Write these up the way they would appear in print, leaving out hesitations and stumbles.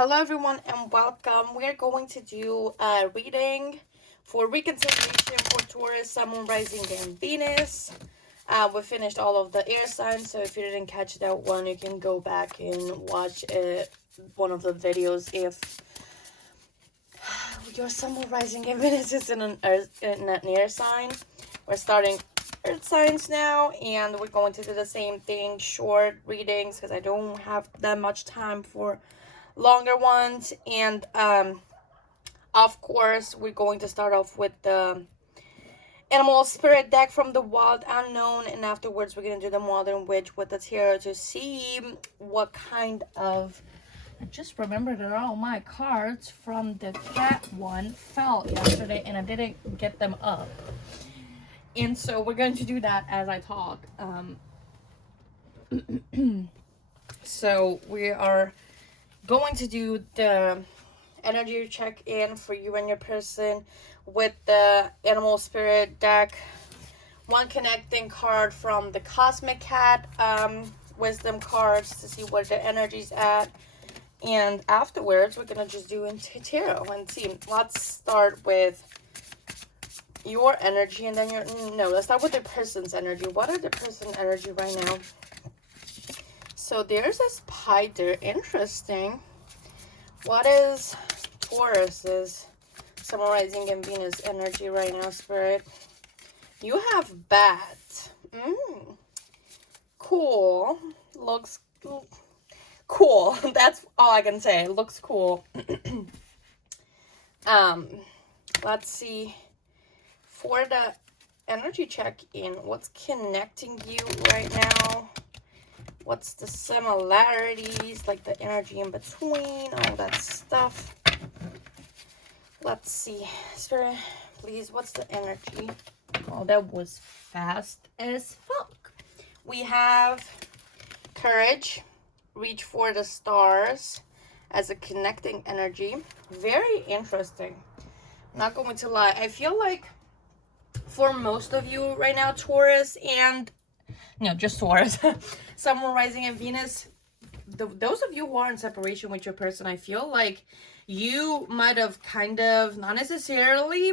Hello everyone and welcome. We are going to do a reading for reconciliation for Taurus, Sun, Moon, Rising, and Venus. We finished all of the air signs, so if you didn't catch that one, you can go back and watch one of the videos if your Sun, Moon, Rising, and Venus is in an air sign. We're starting earth signs now, and we're going to do the same thing, short readings, because I don't have that much time for longer ones. And of course, we're going to start off with the animal spirit deck from the wild unknown, and afterwards we're going to do the modern witch with the tarot to see what kind of... I just remembered that all my cards from the cat one fell yesterday and I didn't get them up, and so we're going to do that as I talk. So we are going to do the energy check-in for you and your person with the animal spirit deck. One connecting card from the cosmic cat wisdom cards to see where the energy's at, and afterwards we're gonna just do into tarot and see. Let's start with your energy, and then let's start with the person's energy. What are the person's energy right now? So there's a spider. Interesting. What is Taurus's Sun, Rising, and Venus energy right now, Spirit? You have bat. Cool. Looks cool. That's all I can say. It looks cool. Let's see. For the energy check-in, what's connecting you right now? What's the similarities, like the energy in between, all that stuff. Let's see. Spirit, please, what's the energy? Oh, that was fast as fuck. We have courage, reach for the stars as a connecting energy. Very interesting. Not going to lie. I feel like for most of you right now, Taurus and... No, just Taurus. Sun, Moon, Rising, and Venus. Those of you who are in separation with your person, I feel like you might have kind of, not necessarily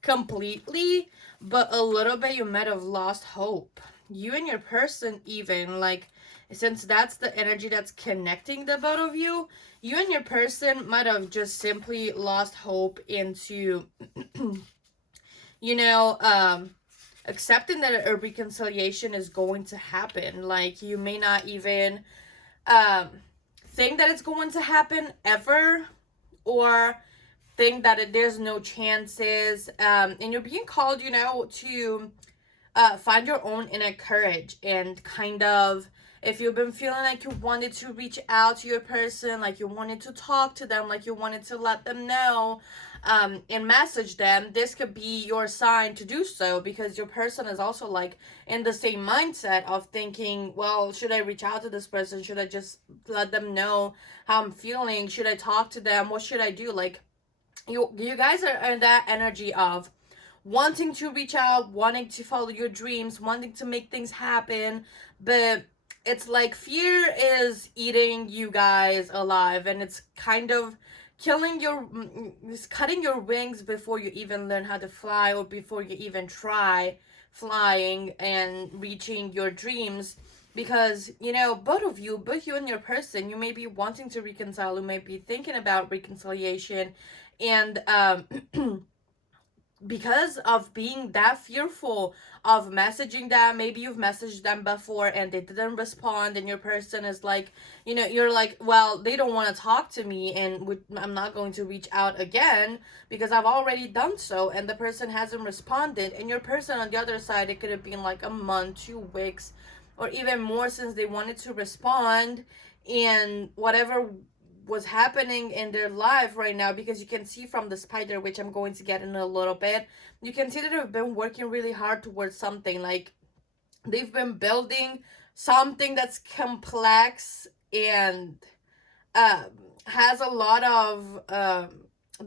completely, but a little bit, you might have lost hope. You and your person even, like, since that's the energy that's connecting the both of you, you and your person might have just simply lost hope into, accepting that a reconciliation is going to happen. Like, you may not even think that it's going to happen ever, or think that there's no chances, and you're being called, to find your own inner courage, and kind of, if you've been feeling like you wanted to reach out to your person, like you wanted to talk to them, like you wanted to let them know, and message them, this could be your sign to do so, because your person is also like in the same mindset of thinking, well, should I reach out to this person? Should I just let them know how I'm feeling? Should I talk to them? What should I do? Like, you guys are in that energy of wanting to reach out, wanting to follow your dreams, wanting to make things happen, but it's like fear is eating you guys alive, and it's kind of cutting your wings before you even learn how to fly, or before you even try flying and reaching your dreams. Because, both you and your person, you may be wanting to reconcile, you may be thinking about reconciliation, and because of being that fearful of messaging them, maybe you've messaged them before and they didn't respond, and your person is like, you're like, well, they don't want to talk to me, and I'm not going to reach out again because I've already done so, and the person hasn't responded. And your person on the other side, it could have been like a month, 2 weeks, or even more since they wanted to respond, and whatever was happening in their life right now, because you can see from the spider, which I'm going to get in a little bit, you can see that they've been working really hard towards something. Like, they've been building something that's complex and has a lot of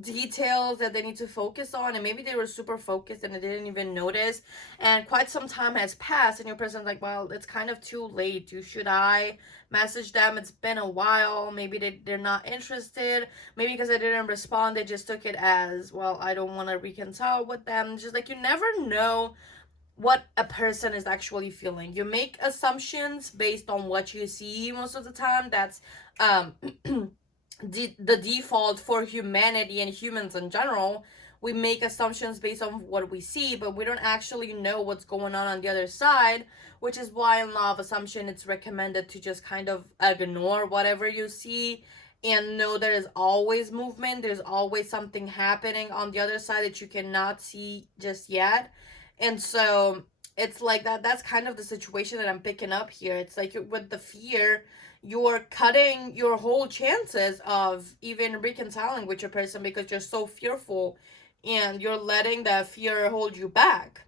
details that they need to focus on, and maybe they were super focused and they didn't even notice, and quite some time has passed and your person's like, well, it's kind of too late. Should I message them? It's been a while. Maybe they're not interested. Maybe because I didn't respond, they just took it as, well, I don't want to reconcile with them. Just like, you never know what a person is actually feeling. You make assumptions based on what you see most of the time. That's the default for humanity and humans in general. We make assumptions based on what we see, but we don't actually know what's going on the other side, which is why in law of assumption it's recommended to just kind of ignore whatever you see and know there is always movement. There's always something happening on the other side that you cannot see just yet. And so it's like that's kind of the situation that I'm picking up here. It's like with the fear, you're cutting your whole chances of even reconciling with your person because you're so fearful, and you're letting that fear hold you back.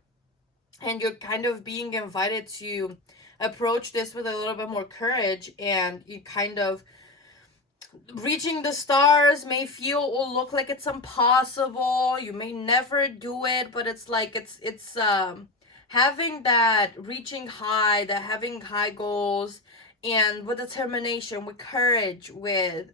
And you're kind of being invited to approach this with a little bit more courage, and you kind of reaching the stars may feel or look like it's impossible. You may never do it, but it's like it's having that reaching high, that having high goals, and with determination, with courage, with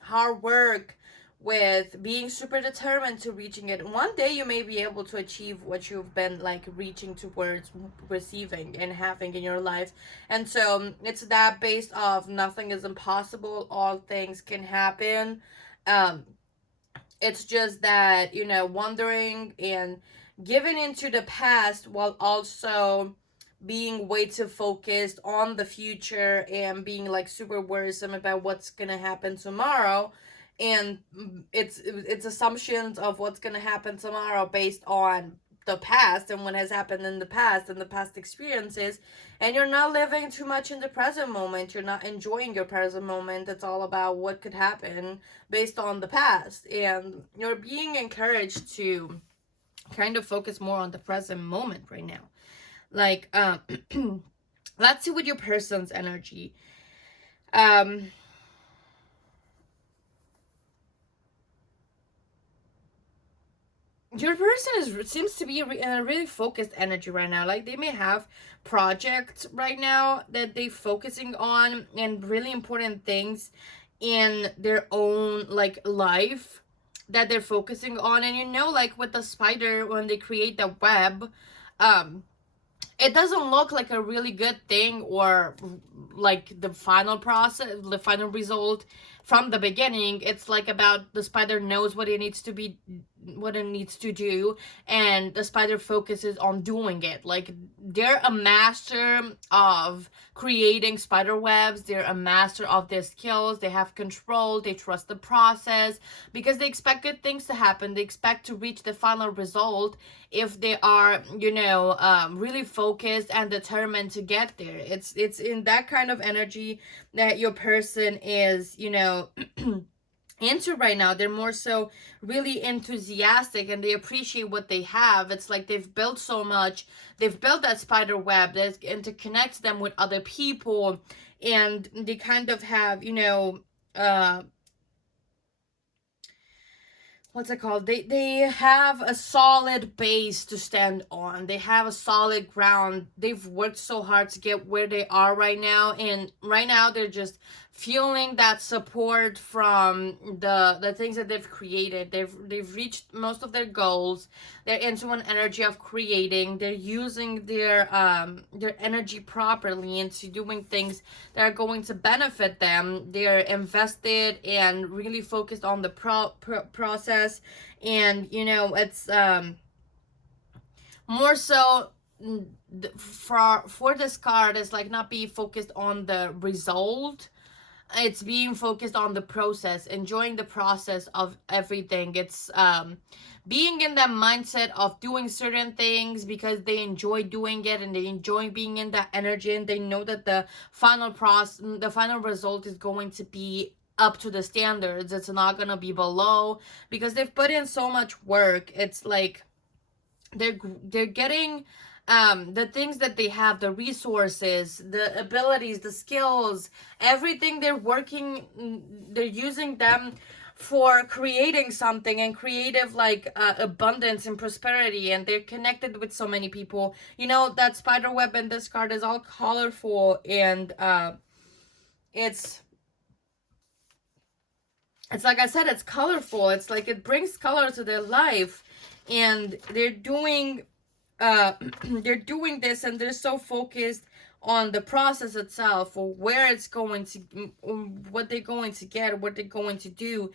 hard work, with being super determined to reaching it. One day you may be able to achieve what you've been like reaching towards receiving and having in your life. And so it's that based off nothing is impossible, all things can happen. It's just that, wondering and giving into the past while also being way too focused on the future and being like super worrisome about what's gonna happen tomorrow. And it's assumptions of what's gonna happen tomorrow based on the past and what has happened in the past and the past experiences, and you're not living too much in the present moment. You're not enjoying your present moment. It's all about what could happen based on the past, and you're being encouraged to kind of focus more on the present moment right now. Like let's see with your person's energy. Your person seems to be in a really focused energy right now. Like they may have projects right now that they're focusing on, and really important things in their own like life that they're focusing on. And like with the spider, when they create the web, it doesn't look like a really good thing, or like the final process, the final result from the beginning. It's like about the spider knows what it needs to do, and the spider focuses on doing it. Like they're a master of creating spider webs. They're a master of their skills. They have control. They trust the process because they expect good things to happen. They expect to reach the final result if they are really focused and determined to get there. It's in that kind of energy that your person is into right now. They're more so really enthusiastic, and they appreciate what they have. It's like they've built so much. They've built that spider web that interconnects them with other people, and they kind of have what's it called? They have a solid base to stand on. They have a solid ground. They've worked so hard to get where they are right now, and right now they're just feeling that support from the things that they've created. They've reached most of their goals. They're into an energy of creating. They're using their energy properly into doing things that are going to benefit them. They're invested and really focused on the process, and it's more so for this card is like not being focused on the result. It's being focused on the process, enjoying the process of everything. It's being in that mindset of doing certain things because they enjoy doing it, and they enjoy being in that energy, and they know that the final result is going to be up to the standards. It's not gonna be below because they've put in so much work. It's like they're getting the things that they have, the resources, the abilities, the skills, everything. They're using them for creating something and creative, like abundance and prosperity, and they're connected with so many people. You know, that spider web in this card is all colorful, and it's like I said, it's colorful. It's like it brings color to their life, and they're doing they're doing this, and they're so focused on the process itself, or where it's going to, what they're going to get, what they're going to do.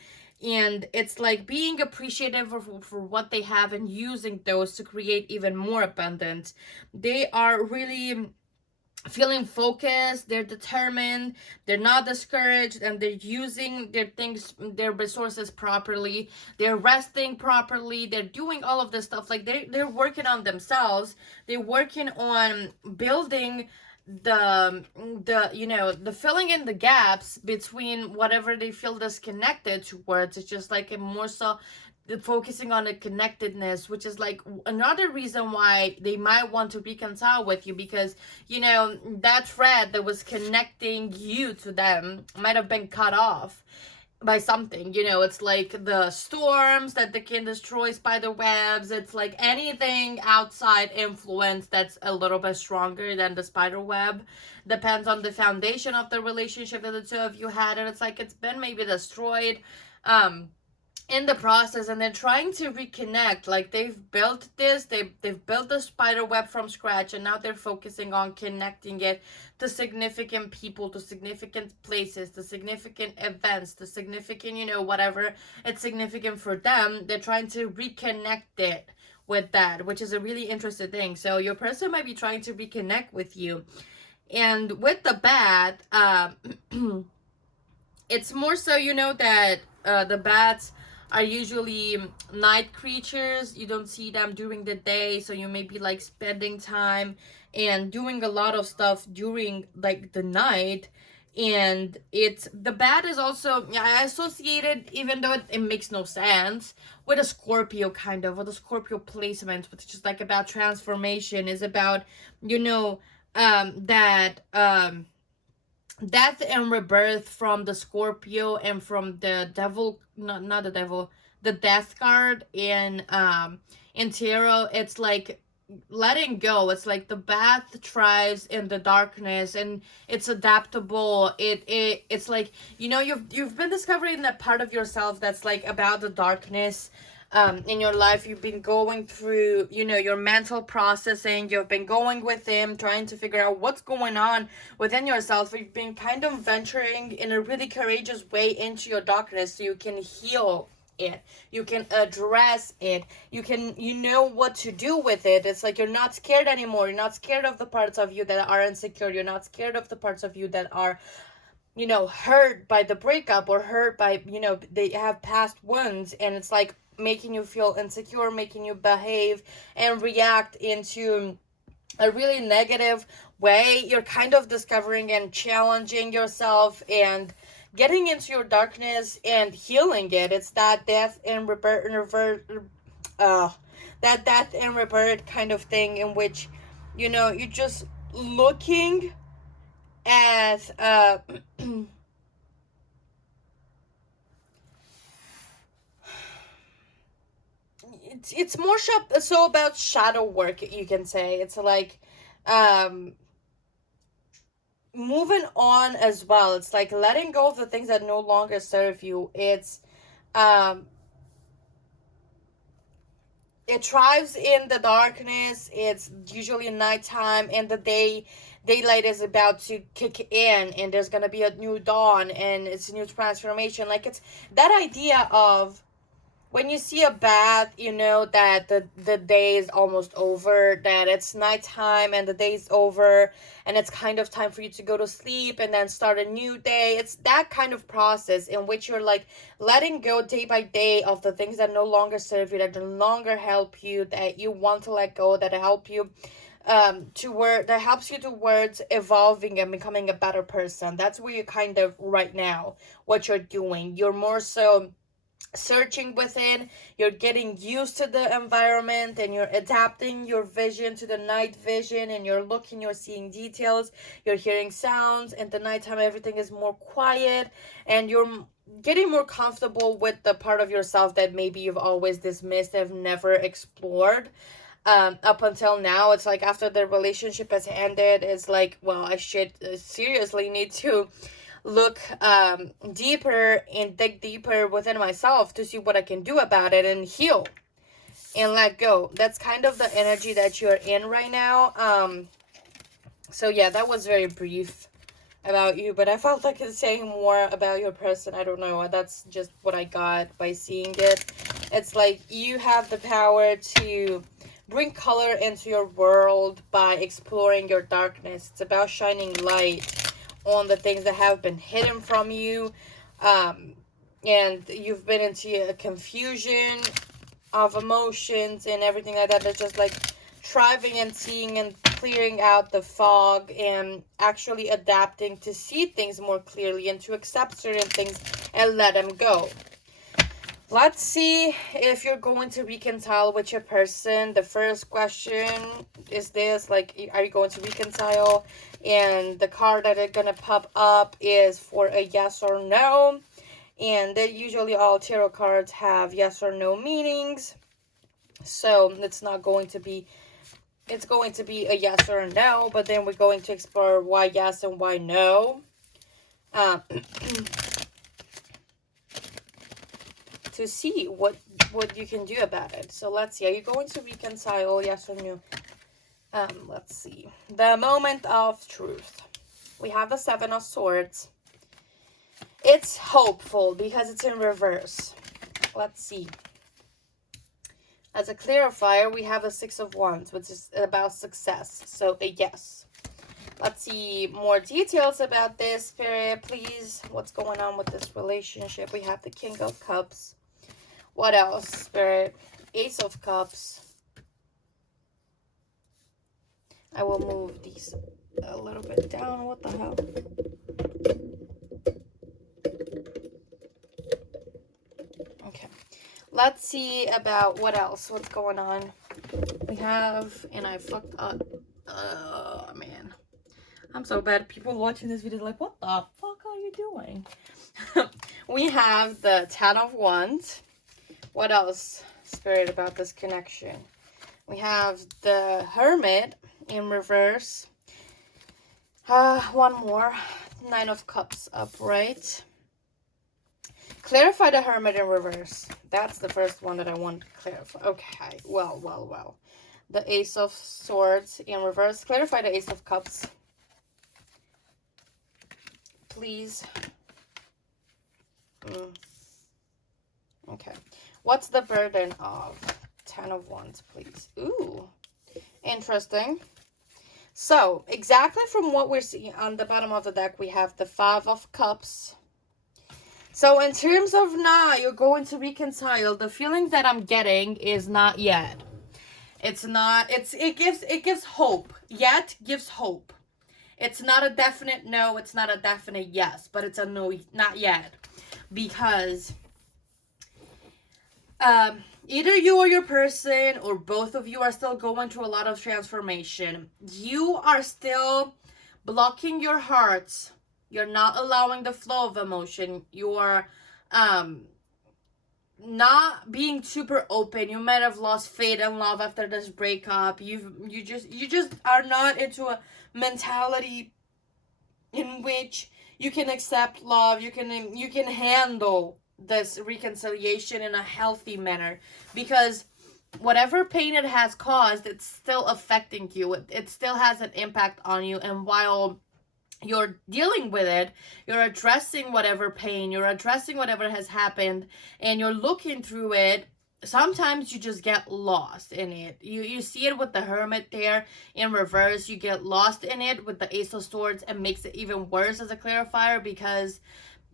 And it's like being appreciative for what they have and using those to create even more abundance. They are really feeling focused, they're determined, they're not discouraged, and they're using their things, their resources properly, they're resting properly, they're doing all of this stuff. Like they're working on themselves, they're working on building the filling in the gaps between whatever they feel disconnected towards. It's just like a more so focusing on the connectedness, which is like another reason why they might want to reconcile with you, because that thread that was connecting you to them might have been cut off by something. It's like the storms that can destroy spider webs. It's like anything outside influence that's a little bit stronger than the spider web. Depends on the foundation of the relationship that the two of you had, and it's like it's been maybe destroyed in the process, and they're trying to reconnect. Like they've built this, they've built the spider web from scratch, and now they're focusing on connecting it to significant people, to significant places, to significant events, to significant, whatever it's significant for them. They're trying to reconnect it with that, which is a really interesting thing. So your person might be trying to reconnect with you. And with the bat, it's more so, that the bats are usually night creatures. You don't see them during the day, so you may be like spending time and doing a lot of stuff during like the night. And it's the bat is also, I associated, even though it makes no sense, with a Scorpio, kind of, with a Scorpio placement, which is just like about transformation, is about death and rebirth from the Scorpio and from the devil, not the devil, the death card in tarot. It's like letting go. It's like the bat thrives in the darkness, and it's adaptable. It's like, you've been discovering that part of yourself that's like about the darkness in your life. You've been going through, your mental processing. You've been going within, trying to figure out what's going on within yourself. You've been kind of venturing in a really courageous way into your darkness, so you can heal it, you can address it, you know what to do with it. It's like you're not scared anymore. You're not scared of the parts of you that are insecure. You're not scared of the parts of you that are hurt by the breakup, or hurt by, they have past wounds, and it's like making you feel insecure, making you behave and react into a really negative way. You're kind of discovering and challenging yourself and getting into your darkness and healing it. It's that death and rebirth kind of thing, in which you're just looking at it's more so about shadow work, you can say. It's like moving on as well. It's like letting go of the things that no longer serve you. It's it thrives in the darkness. It's usually nighttime, and the daylight is about to kick in, and there's gonna be a new dawn, and it's a new transformation. Like, it's that idea of when you see a bat, that the day is almost over, that it's nighttime and the day's over, and it's kind of time for you to go to sleep and then start a new day. It's that kind of process in which you're like letting go day by day of the things that no longer serve you, that no longer help you, that you want to let go, that help you that helps you towards evolving and becoming a better person. That's where you're kind of right now, what you're doing. You're more so searching within, you're getting used to the environment, and you're adapting your vision to the night vision, and you're looking, you're seeing details, you're hearing sounds, and the nighttime everything is more quiet, and you're getting more comfortable with the part of yourself that maybe you've always dismissed, have never explored. Up until now, it's like after the relationship has ended, it's like, well, I should seriously need to look deeper and dig deeper within myself to see what I can do about it and heal and let go. That's kind of the energy that you're in right now. So yeah, that was very brief about you, but I felt like it's saying more about your person. I don't know, that's just what I got by seeing it. It's like you have the power to bring color into your world by exploring your darkness. It's about shining light on the things that have been hidden from you, and you've been into a confusion of emotions and everything like that. That's just like striving and seeing and clearing out the fog and actually adapting to see things more clearly and to accept certain things and let them go. Let's see if you're going to reconcile with your person. The first question is this, like, are you going to reconcile? And the card that is going to pop up is for a yes or no. And then usually all tarot cards have yes or no meanings. So it's not going to be, it's going to be a yes or a no, but then we're going to explore why yes and why no. To see what you can do about it. So let's see, are you going to reconcile, yes or no? Let's see. The moment of truth. We have the Seven of Swords. It's hopeful because it's in reverse. Let's see. As a clarifier, we have the Six of Wands, which is about success. So a yes. Let's see more details about this, Spirit, please. What's going on with this relationship? We have the King of Cups. What else, Spirit? Ace of Cups. I will move these a little bit down. What the hell? Okay. Let's see about what else. What's going on? We have, and I fucked up. Oh, man. I'm so bad. People watching this video are like, what the fuck are you doing? We have the Ten of Wands. What else, Spirit, about this connection? We have the Hermit in reverse. One more. Nine of Cups upright. Clarify the Hermit in reverse. That's the first one that I want to clarify. Okay. Well. The Ace of Swords in reverse. Clarify the Ace of Cups. Please. Okay. What's the burden of Ten of Wands, please? Ooh. Interesting. So, exactly from what we're seeing on the bottom of the deck, we have the Five of Cups. So, in terms of now, you're going to reconcile. The feeling that I'm getting is not yet. It's not, it gives hope. Yet gives hope. It's not a definite no, it's not a definite yes, but it's a no, not yet. Because either you or your person, or both of you, are still going through a lot of transformation. You are still blocking your hearts. You're not allowing the flow of emotion. You are not being super open. You might have lost faith in love after this breakup. You just are not into a mentality in which you can accept love. You can handle this reconciliation in a healthy manner, because whatever pain it has caused, it's still affecting you. It still has an impact on you, and while you're dealing with it, you're addressing whatever pain, you're addressing whatever has happened, and you're looking through it. Sometimes you just get lost in it. You see it with the Hermit there in reverse. You get lost in it with the Ace of Swords, and makes it even worse as a clarifier, because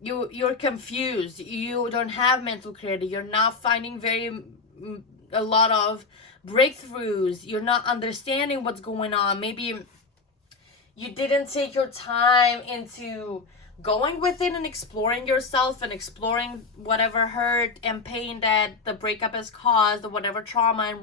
you're confused. You don't have mental clarity. You're not finding a lot of breakthroughs. You're not understanding what's going on. Maybe you didn't take your time into going within and exploring yourself and exploring whatever hurt and pain that the breakup has caused, or whatever trauma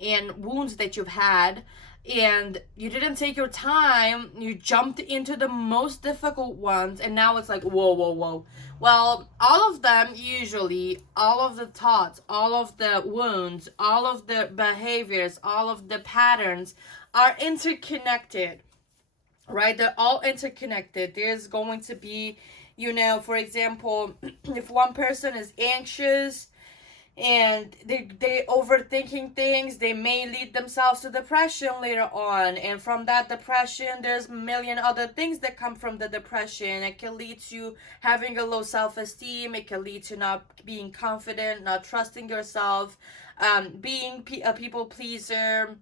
and wounds that you've had. And you didn't take your time. You jumped into the most difficult ones, and now it's like, whoa. Well, all of them, usually, all of the thoughts, all of the wounds, all of the behaviors, all of the patterns are interconnected, right? They're all interconnected. There's going to be, for example, if one person is anxious and they overthinking things, they may lead themselves to depression later on, and from that depression there's a million other things that come from the depression. It can lead to having a low self-esteem, it can lead to not being confident, not trusting yourself, being a people pleaser,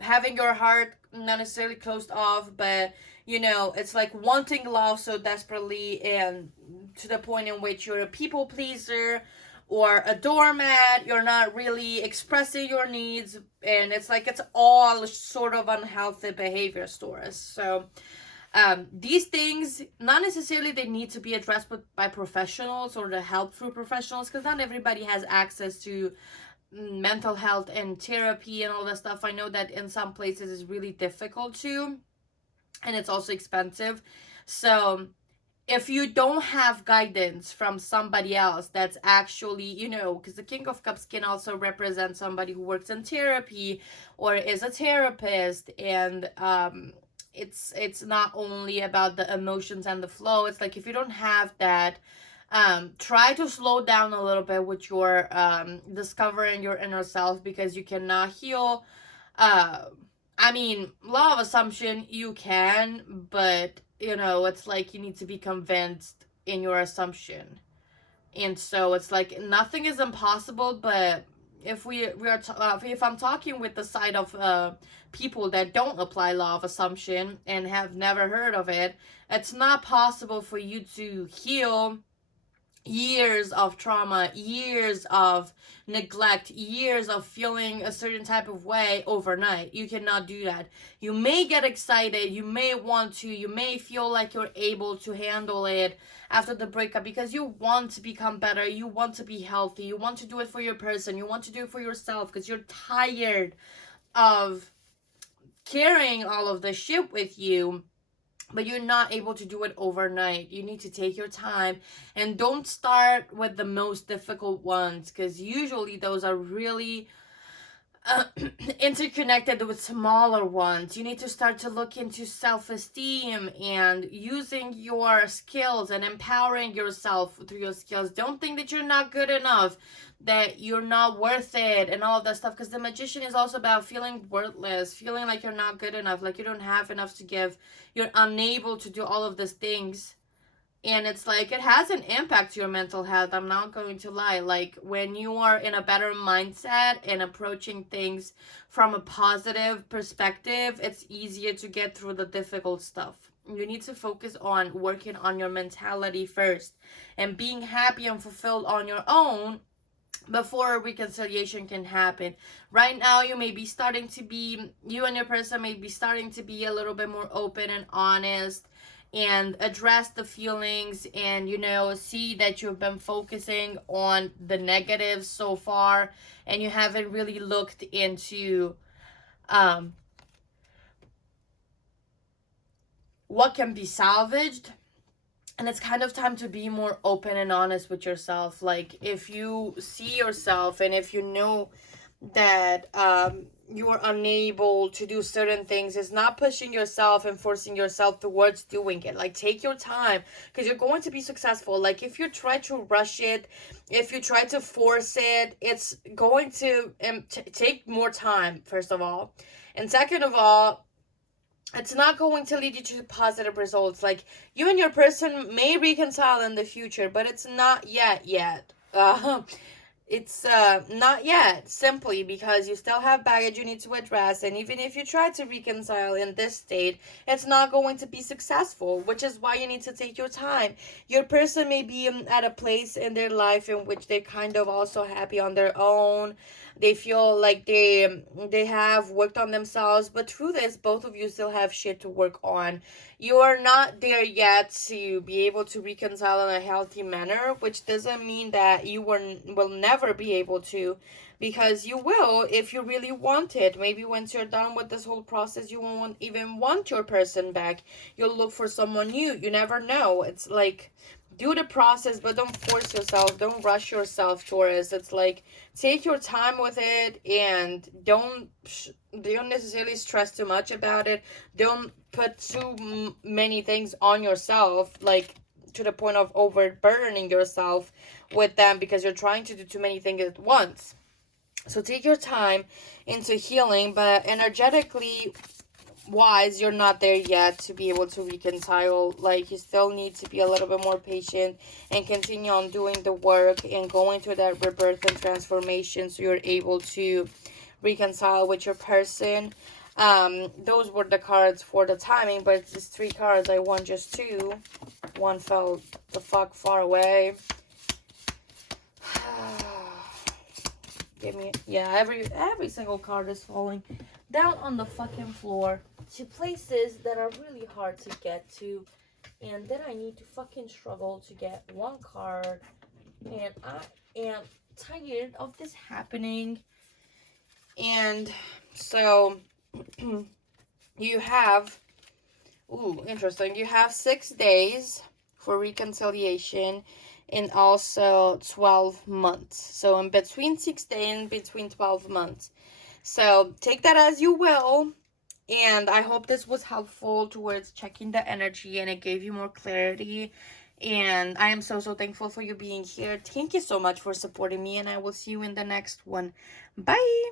having your heart not necessarily closed off, but it's like wanting love so desperately, and to the point in which you're a people pleaser or a doormat. You're not really expressing your needs, and it's like it's all sort of unhealthy behavior stores. So these things, not necessarily they need to be addressed by professionals or the help through professionals, because not everybody has access to mental health and therapy and all that stuff. I know that in some places it's really difficult to, and it's also expensive. So if you don't have guidance from somebody else that's actually, because the King of Cups can also represent somebody who works in therapy or is a therapist, and it's not only about the emotions and the flow. It's like if you don't have that, try to slow down a little bit with your discovering your inner self, because you cannot heal. Law of assumption, you can, but it's like you need to be convinced in your assumption. And so it's like nothing is impossible, but if if I'm talking with the side of people that don't apply law of assumption and have never heard of it, it's not possible for you to heal years of trauma, years of neglect, years of feeling a certain type of way overnight. You cannot do that. You may get excited, you may want to, you may feel like you're able to handle it after the breakup because you want to become better, you want to be healthy, you want to do it for your person, you want to do it for yourself because you're tired of carrying all of the shit with you. But you're not able to do it overnight. You need to take your time, and don't start with the most difficult ones, because usually those are really interconnected with smaller ones. You need to start to look into self-esteem and using your skills and empowering yourself through your skills. Don't think that you're not good enough, that you're not worth it and all of that stuff, because the Magician is also about feeling worthless, feeling like you're not good enough, like you don't have enough to give, you're unable to do all of these things. And it's like, it has an impact to your mental health, I'm not going to lie. Like, when you are in a better mindset and approaching things from a positive perspective, it's easier to get through the difficult stuff. You need to focus on working on your mentality first and being happy and fulfilled on your own before reconciliation can happen. Right now, you and your person may be starting to be a little bit more open and honest and address the feelings, and see that you've been focusing on the negatives so far and you haven't really looked into what can be salvaged. And it's kind of time to be more open and honest with yourself. Like, if you see yourself and if you know that you are unable to do certain things, it's not pushing yourself and forcing yourself towards doing it. Like, take your time, because you're going to be successful. Like, if you try to rush it, if you try to force it, it's going to take more time, first of all. And second of all, it's not going to lead you to positive results. Like, you and your person may reconcile in the future, but it's not yet. It's not yet, simply because you still have baggage you need to address, and even if you try to reconcile in this state, it's not going to be successful, which is why you need to take your time. Your person may be at a place in their life in which they're kind of also happy on their own. They feel like they have worked on themselves, but truth is, both of you still have shit to work on. You are not there yet to be able to reconcile in a healthy manner, which doesn't mean that you will never be able to, because you will if you really want it. Maybe once you're done with this whole process, you won't even want your person back. You'll look for someone new. You never know. It's like, do the process, but don't force yourself. Don't rush yourself, Taurus. It's like, take your time with it, and don't necessarily stress too much about it. Don't put too many things on yourself, like to the point of overburdening yourself with them, because you're trying to do too many things at once. So take your time into healing, but energetically wise, you're not there yet to be able to reconcile. Like, you still need to be a little bit more patient and continue on doing the work and going through that rebirth and transformation, so you're able to reconcile with your person. Those were the cards for the timing, but it's just 3 cards. I won just 2. One fell the fuck far away. Give me, yeah, every single card is falling down on the fucking floor to places that are really hard to get to, and then I need to fucking struggle to get one card, and I am tired of this happening. And so you have, ooh, interesting, you have 6 days for reconciliation, and also 12 months. So in between 6 days and between 12 months. So take that as you will. And I hope this was helpful towards checking the energy and it gave you more clarity. And I am so thankful for you being here. Thank you so much for supporting me, and I will see you in the next one. Bye.